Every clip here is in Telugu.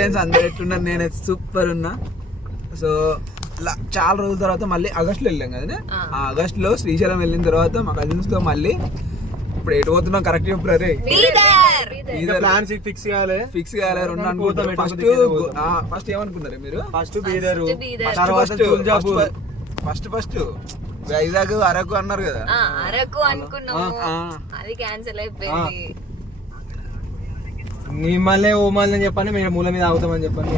ఫ్రెండ్స్ అందరు ఎట్టున్నారు? నేనైతే సూపర్ ఉన్నా. సో చాలా రోజుల తర్వాత మళ్ళీ ఆగస్టులో వెళ్ళాం కదా. ఆ ఆగస్టులో శ్రీశైలం వెళ్ళిన తర్వాత మా కజిన్స్ తో మళ్ళీ ఇప్పుడు ఎటు పోతున్నాం కరెక్ట్ చెప్పు రే. ఫిక్స్ కావాలి 2 అనుకుంటారు. ఫస్ట్ ఏమనుకున్నారు మీరు? ఫస్ట్ వైజాగ్ అరకు అన్నారు కదా. అరకు అనుకున్నాము, అది క్యాన్సిల్ అయిపోయింది. నీ మళ్ళీ ఓ మళ్ళీ చెప్పండి, మీరు మూల మీద ఆగుతామని చెప్పండి.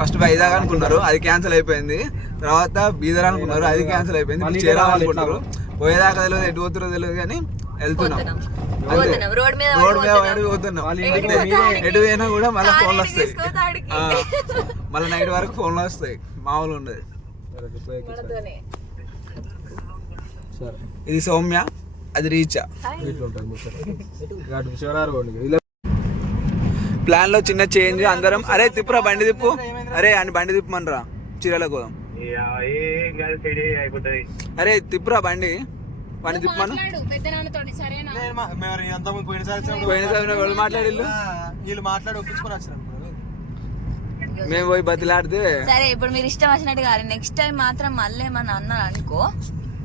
ఫస్ట్ వైజాగ్ అనుకున్నారు, అది క్యాన్సిల్ అయిపోయింది. తర్వాత బీదర్ అనుకున్నారు, అది క్యాన్సిల్ అయిపోయింది. చేరాలి అనుకుంటారు, పోయేదాకా తెలియదు, ఎటు పోతురో తెలియదు కానీ వెళ్తున్నాం. రోడ్ మీద పోతున్నాం. ఎటు పోయినా కూడా మళ్ళీ ఫోన్లు వస్తాయి, మళ్ళీ నైట్ వరకు ఫోన్లు వస్తాయి, మామూలు ఉండదు. ఇది సౌమ్య, అది రీచా. ప్లాన్ లో చిన్న చేంజ్. అందరం అరే తిప్పురా బండి తిప్పు, అరే అని బండి తిప్పమనరా చీరలకు. అరే తిప్పురా బండి తిప్పమను. పోయినసారి మాట్లాడి వీళ్ళు మాట్లాడి ఒప్పించుకొని వచ్చారు, మేము పోయి బతిలాడితే. సరే ఇప్పుడు మీరు ఇష్టం వచ్చినట్టు కాదు, నెక్స్ట్ టైం మాత్రం మళ్ళీ ఏమన్నా అన్నారు అనుకో,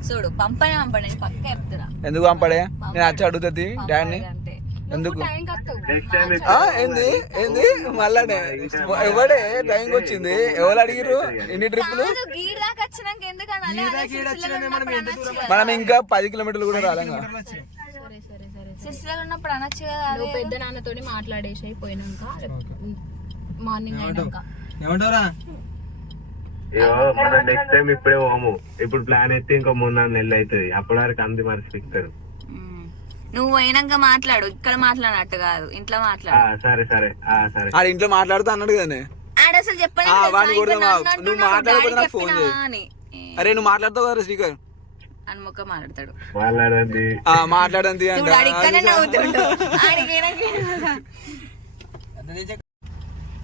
చూడు పంపనే పంపండి, పక్క చెప్తున్నా. ఎందుకు పంపడే? నేను వచ్చి అడుగుతుంది డాడీని ఎందుకు. ఏంది మళ్ళానే ఎవడే టైంకి వచ్చింది? ఎవరు అడిగిరు ఎన్ని ట్రిప్పులు? మనం ఇంకా 10 కిలోమీటర్లు కూడా రాలేగా. ఉన్నప్పుడు అనొచ్చు కదా, పెద్ద నాన్నతో మాట్లాడేసి అయిపోయినాక మార్నింగ్ అయినాక ఏమంటారా? నెక్స్ట్ టైం ఇప్పుడే పోము, ఇప్పుడు ప్లాన్ అయితే ఇంకో 3-4 నెలలు అవుతుంది, అప్పటి వరకు అంది మర్చిపోతారు. నువ్వు పోయినాక మాట్లాడు, ఇక్కడ మాట్లాడినట్టు కాదు, ఇంట్లో మాట్లాడు. సరే సరే సరే. ఆడ ఇంట్లో మాట్లాడుతా అన్నాడు కదా. ఆడ అసలు చెప్పండి, నువ్వు మాట్లాడకపోతే నాకు ఫోన్ చేయి. అరే నువ్వు మాట్లాడతావు కదా శ్రీకర్ అని మొక్క మాట్లాడతాడు. మాట్లాడండి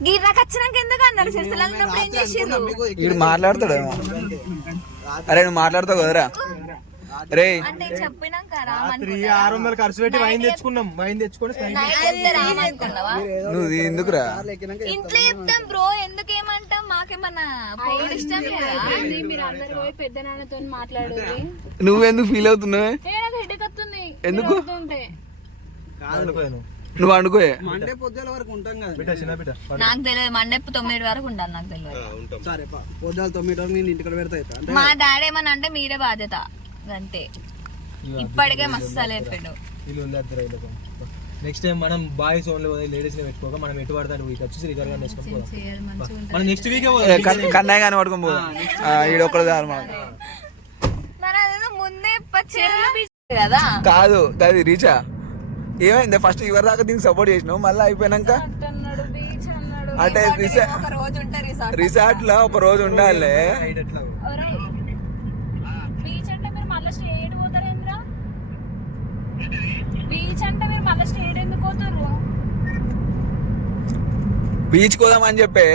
గిరాకి వచ్చినాక ఎందుకు అన్నారు? సిరిసిల్లలో ఏం చేసిర్రు? మాట్లాడతాడు. అరే నువ్వు మాట్లాడతావు కదరా. రే అంటే చెప్పినాక 600 ఖర్చు పెట్టి వైన్ తెచ్చుకున్నాం, వైన్ తెచ్చుకొని నువ్వు ఎందుకురా ఇంట్లో చెప్తాం బ్రో, ఎందుకు ఏమంటాం? మాకేమన్నా ఇష్టం లేదా? మీరు అందరు పోయి పెద్ద నాన్నతో మాట్లాడు. నువ్వెందుకు ఫీల్ అవుతున్నావు? ఎందుకు నువ్వు అనుకో. మండే పొద్దుల వరకు ఉంటాం కదా. నాకు తెలియదు, మండే 9 వరకు ఉంటాను, నాకు తెలియదు. సరే పొద్దుల 9 వరకు నేను ఇంటికి పెడతా. మా డాడీ ఏమన్నా అంటే మీరే బాధ్యత అంతే. ఇప్పటికే మస్తు లేపాడు. నెక్స్ట్ టైం మనం బాయ్స్ ఓన్లీ లేడీస్ ని పెట్టుకోక మనం ఎటు పడతాను వచ్చి శ్రీకర్ గారిని వేసుకొని మనం నెక్స్ట్ వీక్ కన్నయ్య గాని పడుకోం ఈడొక్కడు ముందే కదా. కాదు అది రీచా ఏమైంది? ఫస్ట్ ఇవరి దాకా దీనికి సపోర్ట్ చేసినావు, మళ్ళీ అయిపోయినాక అంటే రిసార్ట్ లో ఒక రోజు ఉండాలి. బీచ్ కోదామని చెప్పే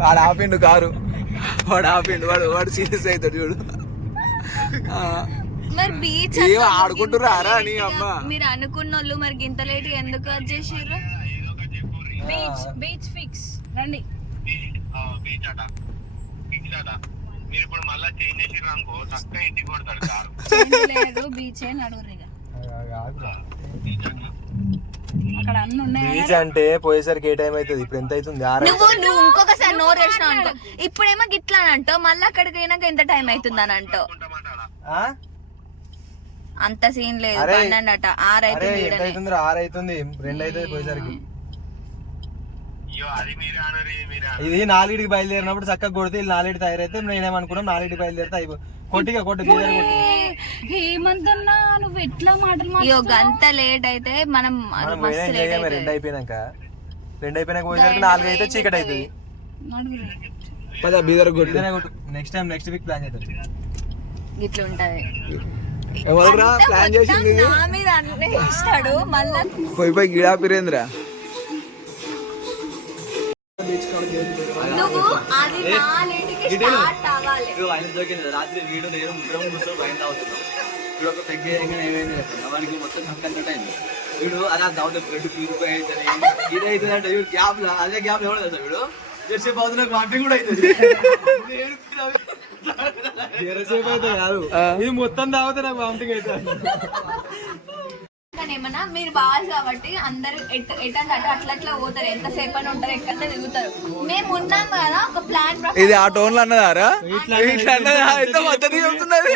వాడు ఆపిండు కారు, వాడు సీరియస్ అవుతాడు చూడు. మరి బీచ్ ఆడుకుంటున్నారా నీ అమ్మ? మీరు అనుకున్న వాళ్ళు మరి ఇంత లేట్ ఎందుకు వచ్చేసారు? బీచ్ ఫిక్స్ రండి. బీచ్ అంటే పోయేసరికి ఏ టైం అవుతుంది? ఇప్పుడు ఎంత అవుతుంది? నువ్వు ఇంకొకసారి నోరు వేసినావు అంటావు, ఇప్పుడేమో గిట్లా అని అంటావు, మళ్ళీ అక్కడికి అయినాక ఎంత టైం అవుతుంది అని అంటావు. అంత సీన్ లేదు. 12 అట 6 అవుతుంది. 6 అవుతుంది, 2 అవుతుంది పోయేసరికి. ఇది 4కి బయలుదేరినప్పుడు చక్కగా కొడితే 4 తయారైతే నేనేమనుకున్నాం 4కి బయలుదేరితే అయిపో కొట్టిగా హేమంత్ అన్న నువ్వు ఎట్లా మాటలు గంట లేట్ అయితే మనం 2 అయిపోయినాక పోయేసరికి 4 అయితే చీకటి అవుతుంది. Next time next week plan చేద్దాం. ఇట్లా ఉంటది. ఎవరురా ప్లాన్ చేసింది? ఇస్తాడు మళ్ళా పోయి గిడా పిరేంద్ర. నువ్వు అది 4కి స్టార్ట్ అవ్వాలి. రాత్రి వీడు నేను ముగ్గురం కూర్చొని బయట అవుతున్నాం. ఇప్పుడు ఒక పెగ్ ఏమైంది వాడికి మొత్తం కంప్లైంట్ అయింది. వీడు అలా దావుతా బ్లడ్ ప్యూరిఫై అవుతుంది ఇదైతుంది అంటే వీడు గ్యాప్ అదే గ్యాప్ ఎవరు తెలుసా వీడు జెర్సేపు అవుతున్నా వామిటింగ్ కూడా అవుతుంది. జెర్సేపు అయితే కాదు ఇది మొత్తం తాగితే నాకు వామిటింగ్ అవుతుంది. ఏమన్నా మీరు బాగా కాబట్టి అందరు ఎటంటే అట్లా అట్లా పోతారు, ఎంతసేపు అని ఉంటారు, ఎక్కడ తిరుగుతారు. మేము ఉన్నాం కదా ఒక ప్లాన్. ఇది ఆ టోన్ లో అన్నదారా ఇట్లా అన్నదా ఎంత పద్ధతి చెప్తున్నది.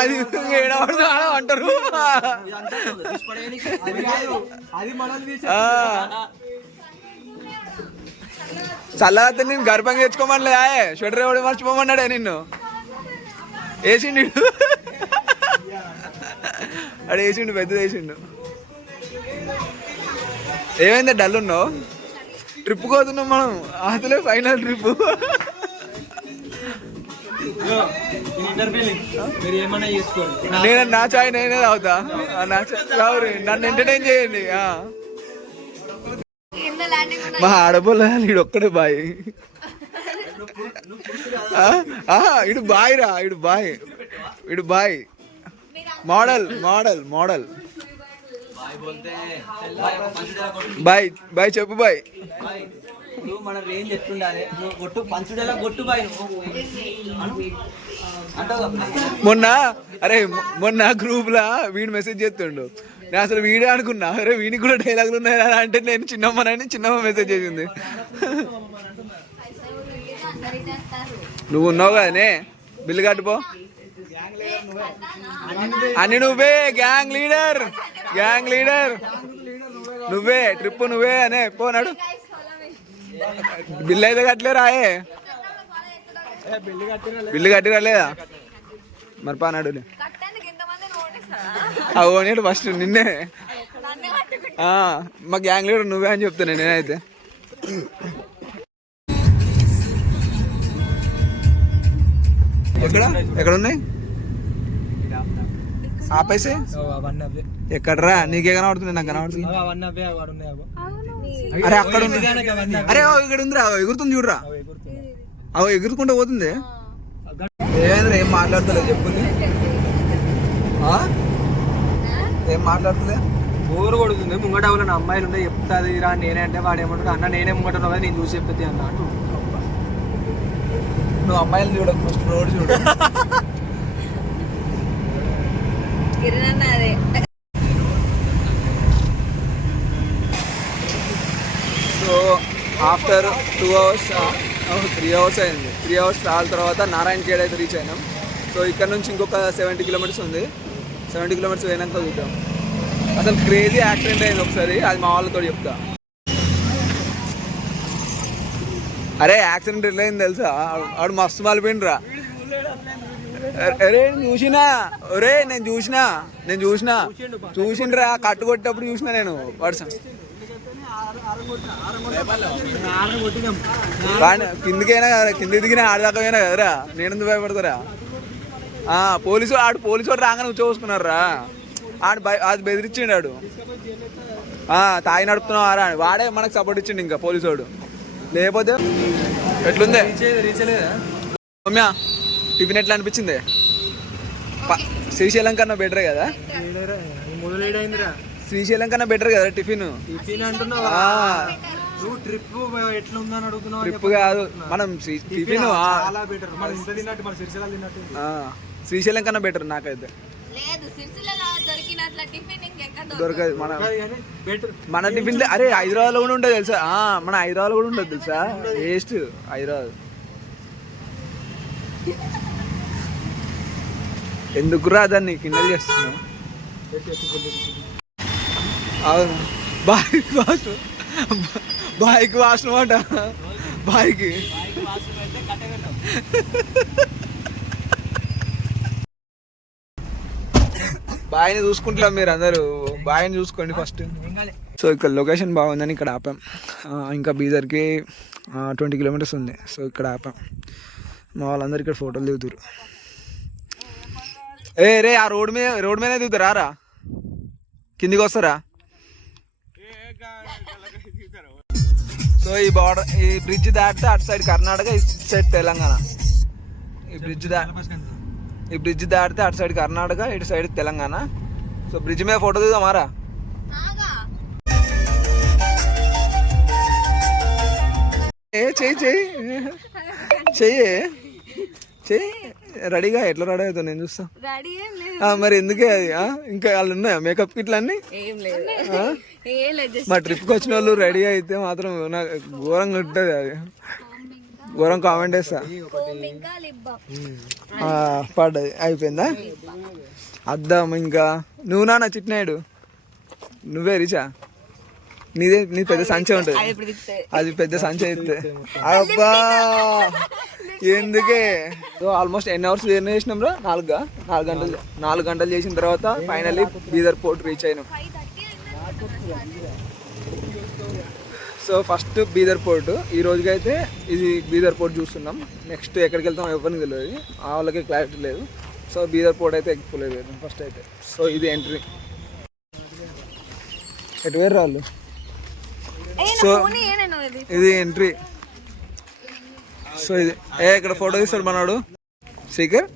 అది ఏడవడదు అంటారు. చల్లగా నేను గర్భంగా తెచ్చుకోమనిలే స్వెటర్ ఎవడు మర్చిపోమన్నాడే నిన్ను వేసిండు అడు వేసిండు పెద్దది వేసిండు. ఏమైంది డల్ ఉన్నావు? ట్రిప్ పోతున్నాం మనం అసలే ఫైనల్ ట్రిప్. నేను నా చాయ్ నేనే తాగుతా, నా చాయ్ నన్ను ఎంటర్టైన్ చేయండి. మా ఆడబోలే ఇడు ఒక్కడే బాయ్. ఇడు బాయ్ రా, ఇడు బాయ్, ఇడు బాయ్ మోడల్ మోడల్ మోడల్. బాయ్ బాయ్ చెప్పు బాయ్. మన రేంజ్ ఎట్లుండాలి గొట్టు పంచుడేలా గొట్టు బాయ్ మొన్న అరే మొన్న గ్రూప్ లా వీడు మెసేజ్ చేస్తుండు. నేను అసలు వీడే అనుకున్నా, అరే వీడికి కూడా డైలాగులు ఉన్నాయా అంటే నేను చిన్నమ్మనని చిన్నమ్మ మెసేజ్ చేసింది. నువ్వు ఉన్నావు కదనే బిల్లు కట్టుపో అని. నువ్వే గ్యాంగ్ లీడర్, గ్యాంగ్ లీడర్ నువ్వే, ట్రిప్ నువ్వే అనే పోనాడు. బిల్లు అయితే కట్టలేరా? బిల్లు కట్టిరా లేదా? మరి పానాడు ఓనేడు ఫస్ట్ నిన్నే. మా గ్యాంగ్ లీడర్ నువ్వే అని చెప్తాను నేనైతే. ఎక్కడ ఉన్నాయి ఆపేసి? ఎక్కడరా? నీకే కనబడుతుంది, నాకు కనబడుతుంది. అరే అక్కడ ఉంది, అరే ఇక్కడ ఉందిరా, ఎగురుతుంది చూడరా. అవి ఎగురుకుంటూ పోతుంది. ఏమైందిరా? ఏం మాట్లాడతలేదు చెప్పుంది, ఏం మాట్లాడుతుంది. బోరు కొడుతుంది. ముంగట వాళ్ళ అమ్మాయిలు ఉంటే చెప్తాది రా నేనే అంటే వాడు ఏమంటాడు అన్న నేనే ముంగట కదా నేను చూసి చెప్తుంది అన్న అంటూ. నువ్వు అమ్మాయిలు చూడకు, ఫస్ట్ రోడ్ చూడు. సో ఆఫ్టర్ 2 hours 3 hours అయింది. 3 hours ట్రావెల్ తర్వాత నారాయణ ఖేడ్ అయితే రీచ్ అయినాం. సో ఇక్కడ నుంచి ఇంకొక 70 kilometers ఉంది. 70 kilometers పోయినాక చూద్దాం. అసలు క్రేజీ యాక్సిడెంట్ అయింది ఒకసారి, అది మా వాళ్ళతో చెప్తా. అరే యాక్సిడెంట్ ఎట్లా అయింది తెలుసా? ఆడు మస్తు మలిపోయిండ్రా. అరే చూసినా, ఒరే నేను చూసిండ్రా కట్టు కొట్టేటప్పుడు చూసినా నేను. వర్షం కిందికైనా కదా, కింది దిగినా ఆడదాకపోయినా కదరా, నేను ఎందుకు భయపడతారా? పోలీసు వాడు రాగానే ఉచ్చోసుకున్నారా. అది బెదిరించిండు ఆడు. తాగి నడుపుతున్నావు రా అని వాడే మనకు సపోర్ట్ ఇచ్చిండు ఇంకా పోలీసు వాడు. లేకపోతే ఎట్లుందే సౌమ్య? టిఫిన్ ఎట్లా అనిపించింది? శ్రీశైలం కన్నా బెటర్ కదా? శ్రీశైలం కన్నా బెటర్ కదా టిఫిన్? ట్రిప్ కాదు మనం టిఫిన్ శ్రీశైలం కన్నా బెటర్ నాకైతే. దొరకదు మన టిఫిన్. అరే హైదరాబాద్ లో కూడా ఉంటుంది తెలుసా? మన హైదరాబాద్ కూడా ఉంటుంది తెలుసా? వేస్ట్ హైదరాబాద్. ఎందుకురా దాన్ని కిండల్ చేస్తున్నావు? అవును బాయ్కి వాసన అంట. బాయ్కి బాయ్ని చూసుకుంటున్నాం, మీరు అందరూ బాయ్ని చూసుకోండి ఫస్ట్. సో ఇక్కడ లొకేషన్ బాగుందని ఇక్కడ ఆపాం. ఇంకా బీదర్కి 20 kilometers ఉంది. సో ఇక్కడ ఆపాం. మా వాళ్ళందరూ ఇక్కడ ఫోటోలు దిగుతారు. రే ఆ రోడ్ మీదనే దిగుతారా? రా కిందికి వస్తారా? సో ఈ బార్డర్ ఈ బ్రిడ్జ్ దాటితే అటు సైడ్ కర్ణాటక ఇటు సైడ్ తెలంగాణ. ఈ బ్రిడ్జ్ దాటితే అటు సైడ్ కర్ణాటక ఇటు సైడ్ తెలంగాణ. సో బ్రిడ్జ్ మీద ఫోటో దిగుదామారా? చెయ్యి రెడీగా ఎట్లా రెడీ అవుతావు నేను చూస్తా. మరి ఎందుకే అది ఇంకా వాళ్ళు ఉన్నాయా మేకప్ కిట్లు అన్ని? మా ట్రిప్కి వచ్చిన వాళ్ళు రెడీ అయితే మాత్రం నాకు ఘోరంగా ఉంటుంది, అది ఘోరం కామెంట్ వేస్తా. పడ్డది అయిపోయిందా? అద్దాం ఇంకా. నువ్వు నాన్న చిట్నాయుడు నువ్వే రిచా? నీ పెద్ద సంచే ఉంటుంది, అది పెద్ద సంచే ఇస్తే అబ్బా ఎందుకే. సో ఆల్మోస్ట్ ఎన్ని అవర్స్ జర్నీ చేసినాం రా? 4 గంటలు చేసిన తర్వాత ఫైనల్లీ బీదర్ పోర్ట్ రీచ్ అయినాం. సో ఫస్ట్ బీదర్ పోర్ట్ ఈ రోజుకైతే ఇది బీదర్ పోర్ట్ చూస్తున్నాం. నెక్స్ట్ ఎక్కడికి వెళ్తాం ఎవరికి తెలియదు, ఆ వాళ్ళకి క్లారిటీ లేదు. సో బీదర్ పోర్ట్ అయితే ఎక్కిపోలేదు ఫస్ట్ అయితే. సో ఇది ఎంట్రీ. ఎటు వేరు వాళ్ళు. సో ఇది ఎంట్రీ. సో ఇది ఇక్కడ ఫోటో తీస్తాడు మనవాడు శ్రీకర్.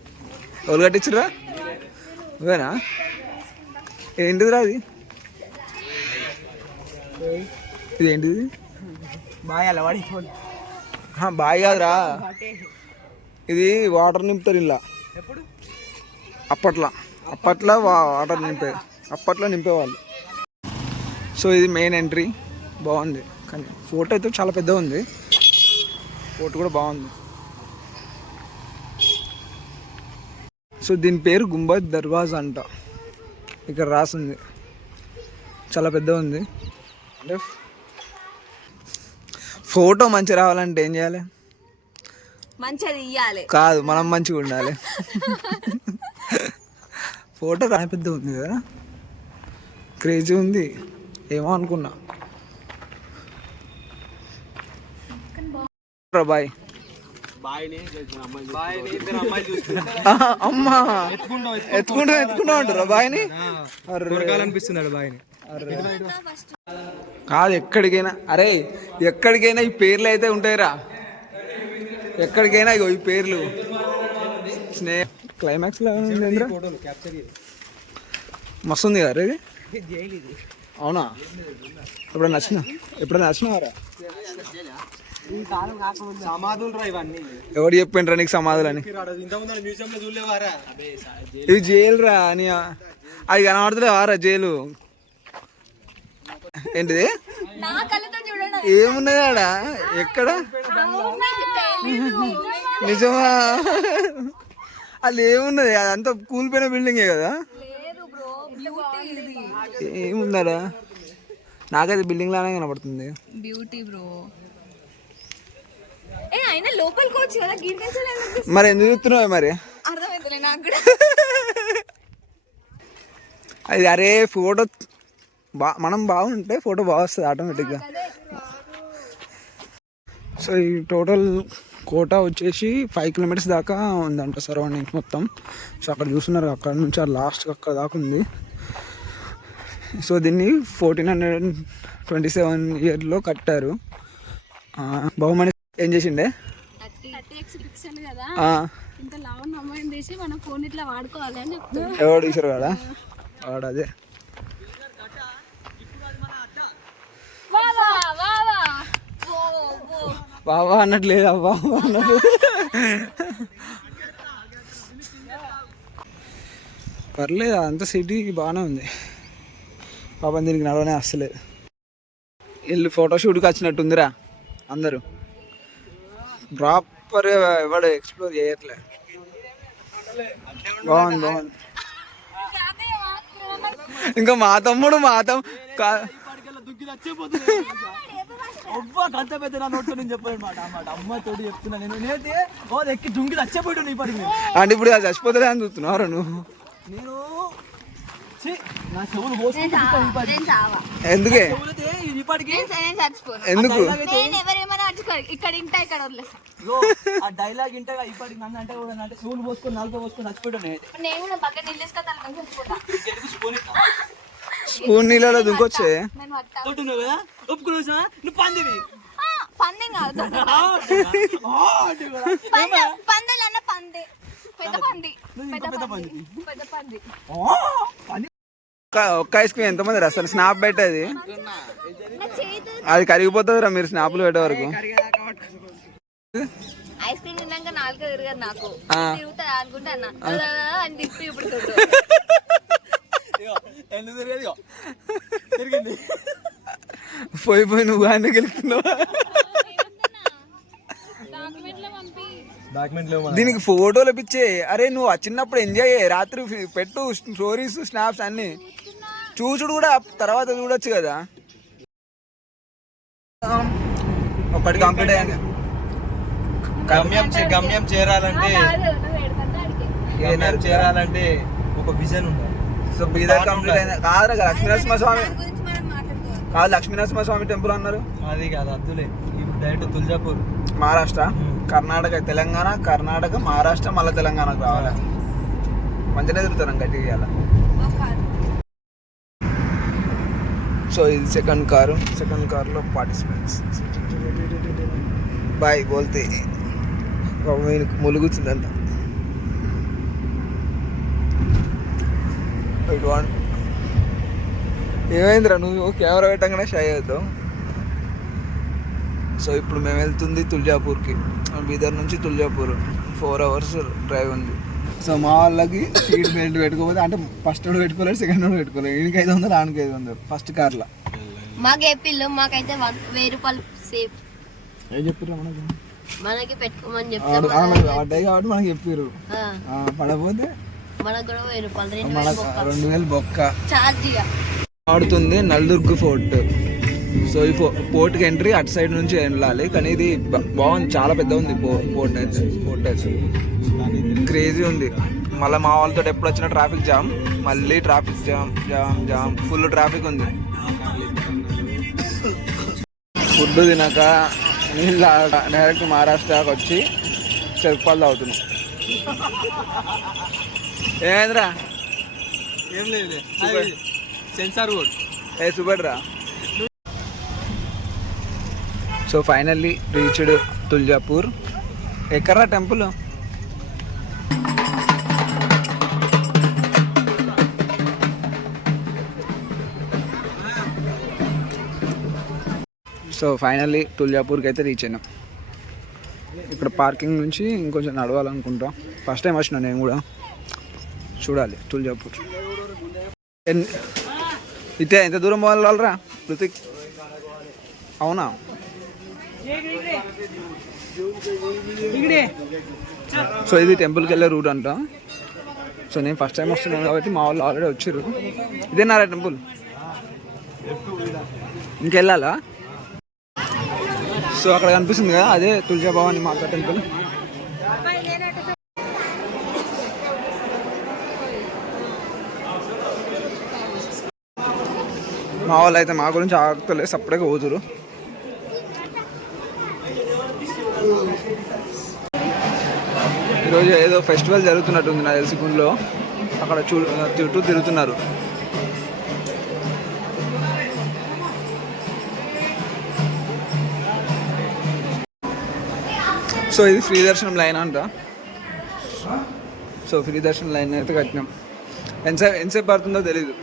ఎవరు కట్టించరా? నువ్వేనా? ఏంటిదిరా అది? ఇది ఏంటిది? బాయ్ కాదురా, ఇది వాటర్ నింపుతారు ఇలా. అప్పట్లో వాటర్ నింపేవాళ్ళు. సో ఇది మెయిన్ ఎంట్రీ. బాగుంది కానీ ఫోటో అయితే చాలా పెద్దగా ఉంది. ఫోటో కూడా బాగుంది. సో దీని పేరు గుంబద్ దర్వాజా అంట, ఇక్కడ రాసింది. చాలా పెద్దగా ఉంది. అంటే ఫోటో మంచిగా రావాలంటే ఏం చేయాలి? మంచిగా తీయాలి కాదు, మనం మంచిగా ఉండాలి. ఫోటో పెద్ద ఉంది కదా, క్రేజీ ఉంది. ఏమో అనుకున్నా. బాయ్ అమ్మా ఎత్తుకుంటా ఉంటారా బాయ్ని? అనిపిస్తున్నాడు బాయ్ని. కాదు ఎక్కడికైనా, అరే ఎక్కడికైనా ఈ పేర్లు అయితే ఉంటాయిరా. ఎక్కడికైనా ఇగో ఈ పేర్లు. స్నేహ క్లైమాక్స్ లో మస్తు ఉంది కదా ఇది. అవునా? ఎప్పుడైనా నచ్చినారా? ఎవరు చెప్పిండ్రా నీకు సమాధులని? ఇవి జైలు రా అని. అది కనబడుతులే వారా జైలు. ఏంటిది? ఏమున్నది ఆడ? ఎక్కడ? నిజమా? అది ఏమున్నది? అదంతా కూలిపోయిన బిల్డింగే కదా. ఏముందాడా? నాకైతే బిల్డింగ్ లానే కనబడుతుంది. Beauty bro. అయినా లోపలికి వచ్చి కదా గీడికి. మరి ఎందుకు చూస్తున్నావు మరి? అర్థమైతలే నాకు కూడా. అది అరే ఫోటో మనం బాగుంటే ఫోటో బాగా వస్తుంది ఆటోమేటిక్గా. సో ఈ టోటల్ కోటా వచ్చేసి 5 కిలోమీటర్స్ దాకా ఉందంట సరౌండింగ్స్ మొత్తం. సో అక్కడ చూస్తున్నారు, అక్కడ నుంచి లాస్ట్కి అక్కడ దాకా ఉంది. సో దీన్ని 1427 ఇయర్లో కట్టారు. బహుమని ఏం చేసిండే? ఎవడు తీసారు కదా వాడు. అదే బాబా అన్నట్లేదు, అబ్బా అన్నట్టు. పర్లేదు, అంత సిటీ బాగానే ఉంది. పాపం దీనికి నడవనే వస్తలేదు. వీళ్ళు ఫోటోషూట్కి వచ్చినట్టుందిరా అందరూ. ప్రాపర్ ఎవడు ఎక్స్ప్లోర్ చేయట్లే. బాగుంది. ఇంకా మా తమ్ముడు అంత పెద్ద నోట్తో నేను చెప్పాను మాట అమ్మ తోటి చెప్తున్నా. నేనైతే ఎక్కి దుంకి చచ్చిపోయాడు నీ పడికి. అంటే ఇప్పుడు అది చచ్చిపోతుంది అని చూస్తున్నావు నువ్వు? నేను ఎందుకే? ఎందుకు? ఆ డైలాగ్ ఇంటే ఇప్పటికి నన్ను అంటే చెవులు పోసుకొని నాలుగు పోసుకొని చచ్చిపోయాడు. స్పూన్ నీళ్ళలో దుంకొచ్చే కదా ఒప్పుకున్నా నువ్వు పందివి. పందెం కాదు పందెలన్న పంది పెద్ద పంది పెద్ద పంది ఒక్క ఐస్ క్రీమ్ ఎంతమంది అసలు స్నాప్ పెట్టేది నా చేతి అది కరిగిపోతుంది మీరు స్నాప్లు పెట్టే వరకు. ఐస్ క్రీమ్ తిన్నాక నాలుగు తిరగదు నాకు తిరుగుతా అనుకుంటా అన్న అని తిప్పి ఇప్పుడు పోయి పోయి నువ్వు ఆయన గెలుపుతున్నావు. దీనికి ఫోటోలు ఇప్పించే. అరే నువ్వు చిన్నప్పుడు ఎంజాయ్ చేయి, రాత్రి పెట్టు స్టోరీస్ స్నాప్స్ అన్ని చూసుడు కూడా తర్వాత చూడొచ్చు కదా. ఒకటి కంప్లీట్ అయ్యాక గమ్యం చేరాలంటే ఒక విజన్ ఉండాలి. సో బీదర్ కంప్లీట్ అయింది కాదు. లక్ష్మీనరసింహస్వామి కాదు, లక్ష్మీనరసింహస్వామి టెంపుల్ అన్నారు. అది కాదు అద్దులే డైరెక్ట్ తుల్జాపూర్ మహారాష్ట్ర, కర్ణాటక, తెలంగాణ, కర్ణాటక, మహారాష్ట్ర, మళ్ళీ తెలంగాణకు రావాలి. మంచిగా తిరుగుతారు గట్టిగా ఇవాళ. సో ఇది సెకండ్ కారులో పార్టిసిపెంట్స్ బాయ్ బోల్తే ములుగుతుందంట. ఏమైందిరా నువ్వు కెమెరా పెట్టగానే షై అవుతావు. సో ఇప్పుడు మేము వెళ్తుంది తుల్జాపూర్కి. బీదర్ నుంచి తుల్జాపూర్ 4 hours డ్రైవ్ ఉంది. సో మా వాళ్ళకి సీట్ బెల్ట్ పెట్టుకోకపోతే అంటే ఫస్ట్ రోడ్ పెట్టుకోలేదు, సెకండ్ రోడ్ పెట్టుకోలేదు. ఈయనకి 500, ఆయనకి 500 ఫస్ట్ కార్లో. మాకు ఏపీలో మాకైతే 1000 రూపాయలు సేఫ్. ఏం చెప్పారు మనకి పెట్టుకోమని పడ్డాయి కాబట్టి మనకి చెప్పారు. పడపోతే మనకు కూడా 1000 రూపాయలు 2000 బొక్క చార్జ్. ఆడుతుంది నల్దుర్గ్ ఫోర్ట్. సో ఈ పోర్ట్కి ఎంట్రీ అటు సైడ్ నుంచి వెళ్ళాలి, కానీ ఇది బాగుంది, చాలా పెద్ద ఉంది పోర్ట్ అయితే. క్రేజీ ఉంది. మళ్ళీ మా వాళ్ళతో ఎప్పుడు వచ్చిన ట్రాఫిక్ జామ్, మళ్ళీ ట్రాఫిక్ జామ్ ఫుల్ ట్రాఫిక్ ఉంది. ఫుడ్ తినక నీళ్ళు డైరెక్ట్ మహారాష్ట్రకి వచ్చి చెరుకుపాలు తాగుతున్నాం. ఏమైందిరా? ఏం లేదు సెన్సార్ బోర్డ్ సూపర్ రా. So finally reached Tuljapur. ఎక్కడ్రా టెంపుల్? సో ఫైనల్లీ తుల్జాపూర్కి అయితే రీచ్ అయినాం. ఇక్కడ పార్కింగ్ నుంచి ఇంకొంచెం నడవాలనుకుంటాం. ఫస్ట్ టైం వచ్చినా నేను కూడా, చూడాలి తుల్జాపూర్. ఇతే ఎంత దూరం పోవాలరా ఋతిక్? అవునా? సో ఇది టెంపుల్కి వెళ్ళే రూట్ అంట. సో నేను ఫస్ట్ టైం వస్తున్నాను కాబట్టి మా వాళ్ళు ఆల్రెడీ వచ్చారు. ఇదేనారా టెంపుల్? ఇంకెళ్ళాలా? సో అక్కడ కనిపిస్తుంది కదా, అదే తుల్జాభవాని మాతా టెంపుల్. మా వాళ్ళు అయితే మా గురించి ఆగుతలేదు, సపరేట్గా పోతురు. ఈరోజు ఏదో ఫెస్టివల్ జరుగుతున్నట్టుంది నా తెలిసి గుండ్లో. అక్కడ చుట్టూ తిరుగుతున్నారు. సో ఇది ఫ్రీ దర్శనం లైన్ అంట. సో ఫ్రీ దర్శనం లైన్ అయితే కట్టినాం. ఎంతసేపు పడుతుందో తెలీదు.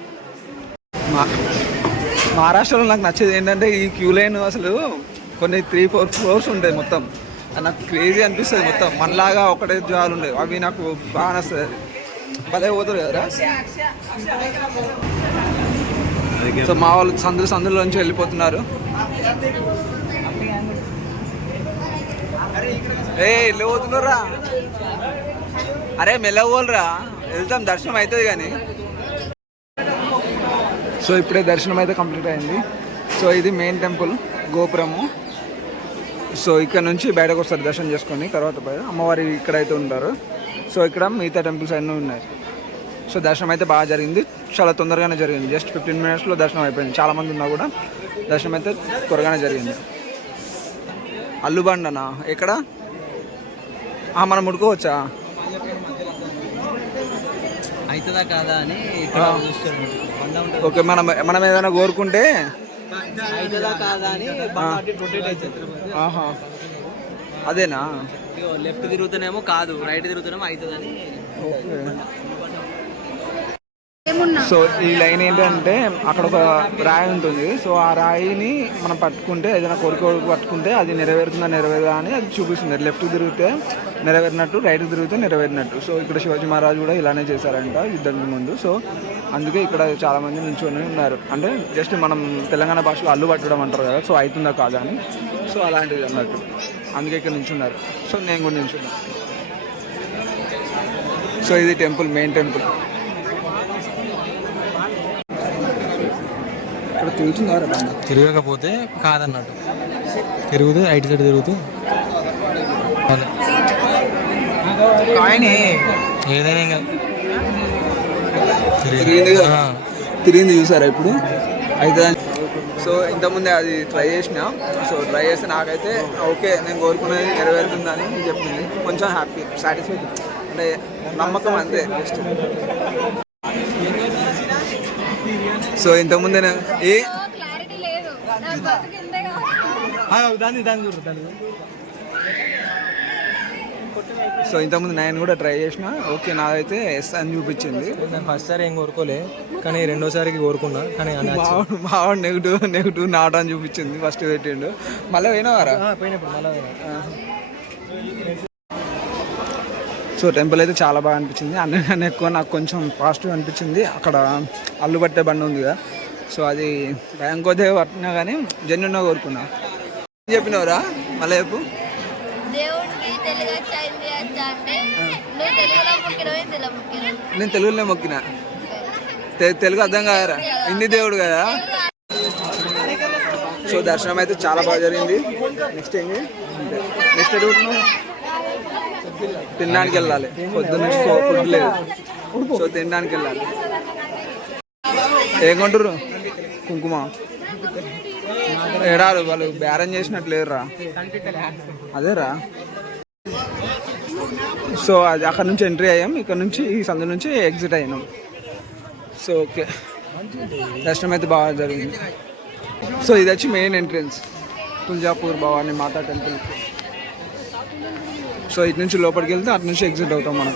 మహారాష్ట్రలో నాకు నచ్చేది ఏంటంటే ఈ క్యూ లైన్ అసలు కొన్ని 3-4 floors ఉంటాయి మొత్తం. నాకు క్రేజీ అనిపిస్తుంది. మొత్తం మనలాగా ఒకటే జాలు ఉండేవి, అవి నాకు బాగా నచ్చుతుంది. అది పదే పోతారు కదరా. సో మా వాళ్ళు సందులోంచి వెళ్ళిపోతున్నారు. ఇల్లు పోతున్నారా? అరే మెల్లగోలరా, వెళ్తాం, దర్శనం అవుతుంది కానీ. సో ఇప్పుడే దర్శనం అయితే కంప్లీట్ అయింది. సో ఇది మెయిన్ టెంపుల్ గోపురము. సో ఇక్కడ నుంచి బయటకు వస్తారు దర్శనం చేసుకొని. తర్వాత అమ్మవారి ఇక్కడైతే ఉంటారు. సో ఇక్కడ మిగతా టెంపుల్స్ అన్నీ ఉన్నాయి. సో దర్శనం అయితే బాగా జరిగింది, చాలా తొందరగానే జరిగింది. జస్ట్ 15 minutesలో దర్శనం అయిపోయింది. చాలామంది ఉన్నా కూడా దర్శనం అయితే త్వరగానే జరిగింది. అల్లుబండనా ఎక్కడ? మనం ముడుకోవచ్చా? అవుతుందా కాదా అని ఓకే, మనం ఏదైనా కోరుకుంటే అవుతుందా కాదా అని రొటేట్ అవుతుంది. ఆహా, అదేనా? లెఫ్ట్ తిరుగుతానేమో కాదు, రైట్ తిరుగుతానేమో అవుతుందని. ఓకే. సో ఈ లైన్ ఏంటంటే అక్కడ ఒక రాయి ఉంటుంది. సో ఆ రాయిని మనం పట్టుకుంటే, ఏదైనా కోరిక పట్టుకుంటే అది నెరవేరుతుందా నెరవేరుదా అని అది చూపిస్తుంది. లెఫ్ట్ తిరిగితే నెరవేరినట్టు, రైట్ తిరిగితే నెరవేరినట్టు. సో ఇక్కడ శివాజీ మహారాజు కూడా ఇలానే చేశారంట యుద్ధానికి ముందు. సో అందుకే ఇక్కడ చాలామంది నిల్చొని ఉన్నారు. అంటే జస్ట్ మనం తెలంగాణ భాషలో అల్లు పట్టడం అంటారు కదా, సో అవుతుందా కాదా అని. సో అలాంటిది అన్నట్టు, అందుకే ఇక్కడ నిల్చున్నారు. సో నేను కూడా నిల్చున్నాను. సో ఇది టెంపుల్, మెయిన్ టెంపుల్. ఇక్కడ తిరుగుతున్నారా బండ? తిరగకపోతే కాదన్నట్టు, తిరుగుతూ రైట్ సైడ్ తిరుగుతూ ఏదైనా ఇంకా తిరిగింది చూసారా ఇప్పుడు అయితే. సో ఇంతకుముందే అది ట్రై చేసిన. సో ట్రై చేస్తే నాకైతే ఓకే, నేను కోరుకున్నది నెరవేరుతుందని చెప్పింది. కొంచెం హ్యాపీ, సాటిస్ఫైడ్, అంటే నమ్మకం అంతే జస్ట్. సో ఇంతకుముందే క్లారిటీ లేదు, సో ఇంతకుముందు నేను కూడా ట్రై చేసిన. ఓకే, నాదైతే ఎస్ అని చూపించింది. ఫస్ట్ సారి ఏం కోరుకోలే, కానీ రెండోసారికి కోరుకున్నా. కానీ బాగుండు, నెగిటివ్ నాట్ అని చూపించింది. ఫస్ట్ పెట్టిండు, మళ్ళీ పోయినావారా? పోయినప్పుడు మళ్ళీ. సో టెంపుల్ అయితే చాలా బాగా అనిపించింది. అన్నిటికన్నా ఎక్కువ నాకు కొంచెం పాజిటివ్ అనిపించింది. అక్కడ అల్లు పట్టే బండి ఉంది కదా, సో అది భయం కొద్దిగా పట్టినా కానీ జెన్యున్గా కోరుకున్నా. ఏం చెప్పినవరా మళ్ళీ చెప్పు? దేవుడికి తెలుగు వచ్చింది అంటే నువ్వు తెలుగులో మొక్కిన. నేను తెలుగులోనే మొక్కిన. తెలుగు అర్థం కాదరా, హిందీ దేవుడు కదా. సో దర్శనం అయితే చాలా బాగా జరిగింది. నెక్స్ట్ ఏంటి? నెక్స్ట్ అడుగుతున్నావు, తినడానికి వెళ్ళాలి. పొద్దున్న ఫుడ్ లేదు, సో తినడానికి వెళ్ళాలి. ఏం కొంటారు? కుంకుమ ఏడారు, వాళ్ళు బేరం చేసినట్లు లేరురా. అదేరా. సో అది అక్కడ నుంచి ఎంట్రీ అయ్యాం, ఇక్కడ నుంచి ఈ సందు నుంచి ఎగ్జిట్ అయినాం. సో ఓకే, దర్శనం అయితే బాగా జరిగింది. సో ఇది వచ్చి మెయిన్ ఎంట్రన్స్, తుల్జాపూర్ భవానీ మాతా టెంపుల్. సో ఇటు నుంచి లోపలికి వెళ్తే అటు నుంచి ఎగ్జిట్ అవుతాం మనం.